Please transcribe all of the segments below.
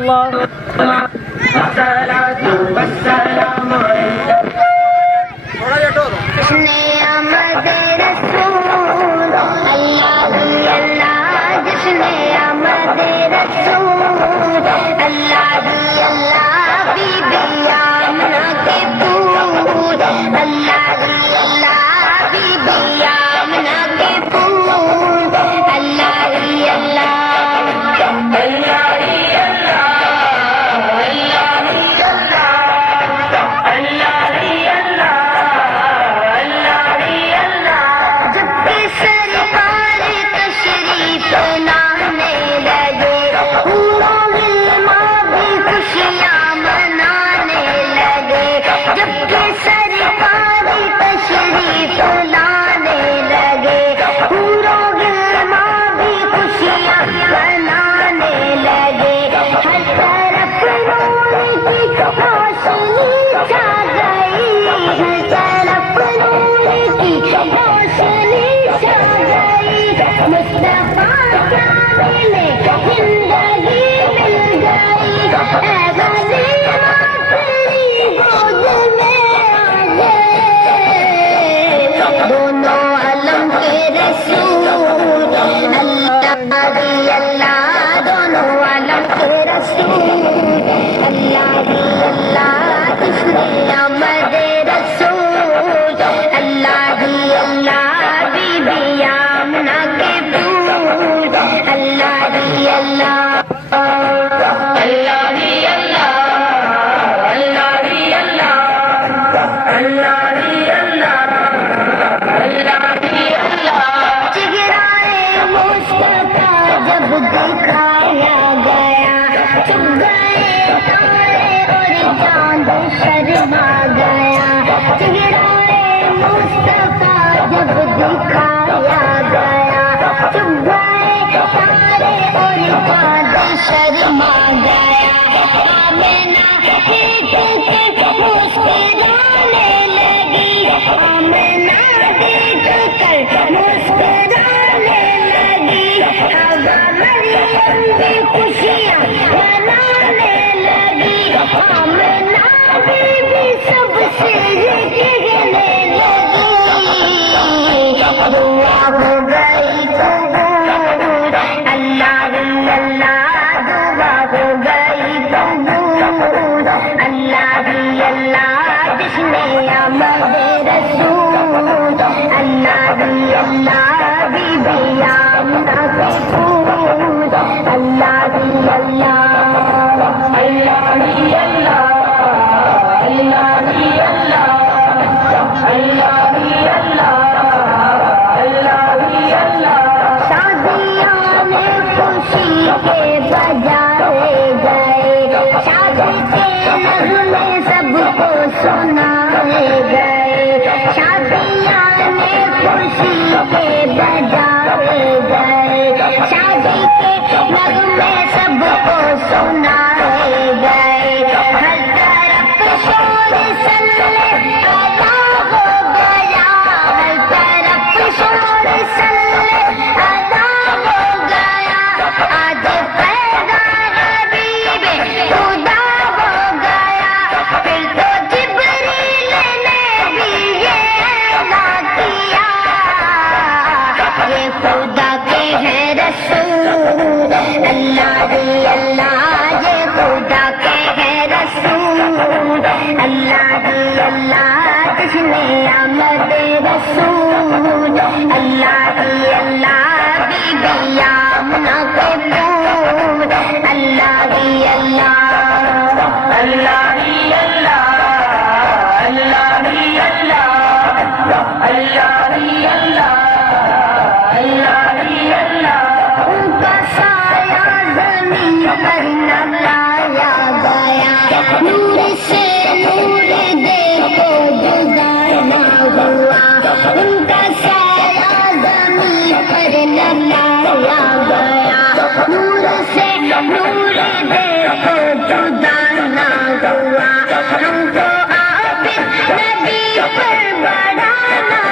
اللہ بڑا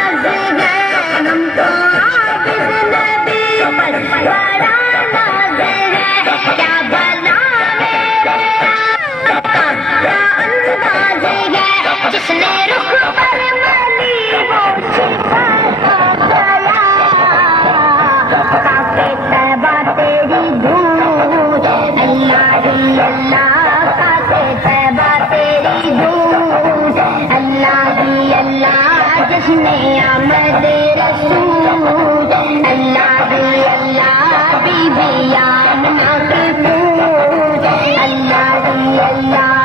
ناز ہے کیا بنا ہی اللہ پاتے طیبہ تیری دھوم، اللہ ہی اللہ جشن آمد رسول، اللہ ہی اللہ بی بی آمنہ کی پھول، اللہ ہی اللہ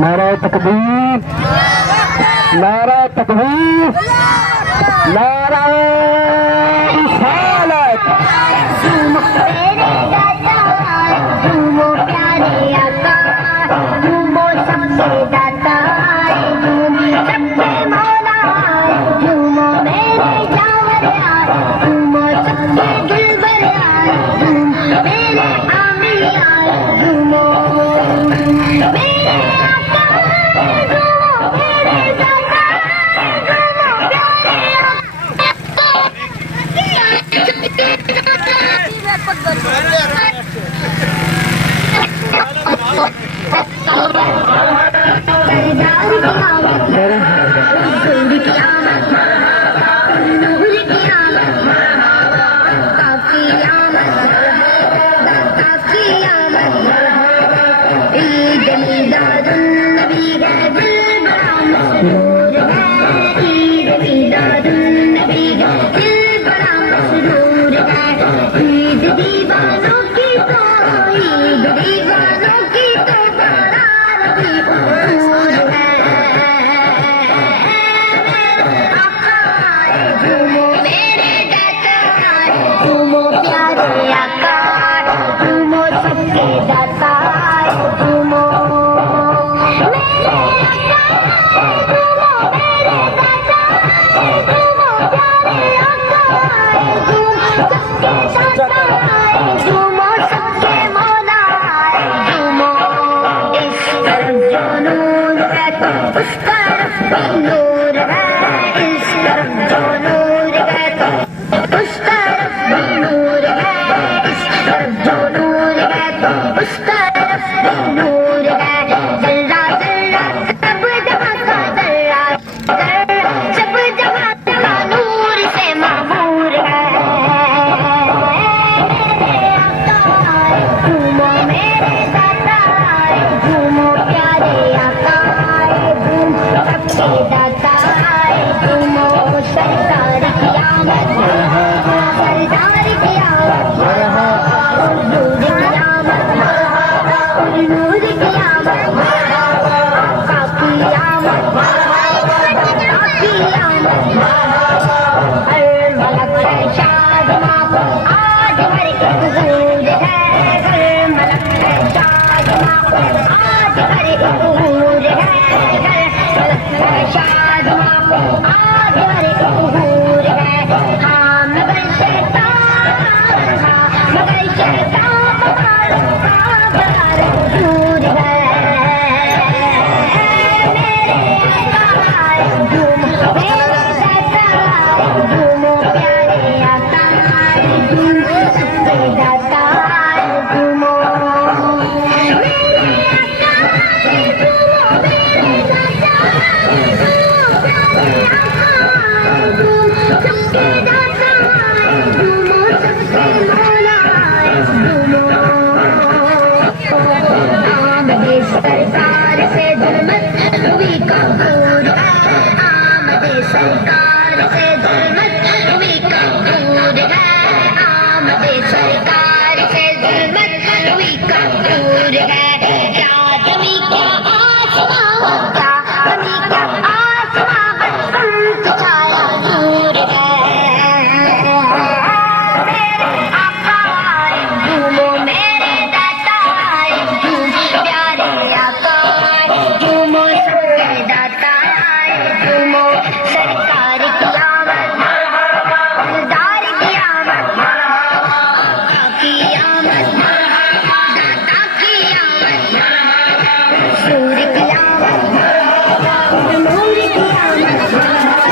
نعرہ تکبیر، نعرہ تکبیر، نعرہ رسالت۔ جھومو پیارے آقا، جھومو سب سے داتا، جھومو سب سے مولا، جھومو میرے جاور، جھومو سب سے دلبر، جھومو میرے عامل، جھومو میرے آقا، جھومو میرے داتا، جھومو پیارے اس طرف نور ہے، اس طرف جو نور ہے تو اس طرف نور ہے، اس طرف جو نور ہے تو اس طرف نور ہے، ذرہ ذرہ سب جگہ کا ذرہ ذرہ سب جگہ کا نور سے معمور ہے۔ جھومو میرے داتا، جھومو پیارے آقا، داتا جھومو سرکار کی آمد، سردار کی آمد، نور کی آمد، نور کی آمد، آقا کی آمد، آقا کی آمد، ہر ملک ہے شاد ماں آج ہر ایک حور ہے، ہر ملک ہے شاد ماں آج ہر ایک حور ہے، شاد آج ہر ایک حور ہے، ہاں مگر شیطان، ہاں مگر شیطان بغار دور ہے۔ جھومو میرے داتا، جھومو پیارے آقا، جھومو سب سے داتا، جھومو میرے آقا، جھومو میرے داتا، سرکار سے ظلمت ہوئی کپور ہے، آمد سرکار سے ظلمت ہوئی کپور ہے، آمد سرکار سے ظلمت ہوئی کپور ہے، کیا زمیں کیا آسمان، کیا زمیں کیا آسمان بس ان کی چھایا نور ہے۔ میرے آقا جھومو میرے داتا، جھومو پیارے آقا، جھومو سب کے داتا، جھومو سرکار کی آمد، سردار کی آمد، آقا کی آمد،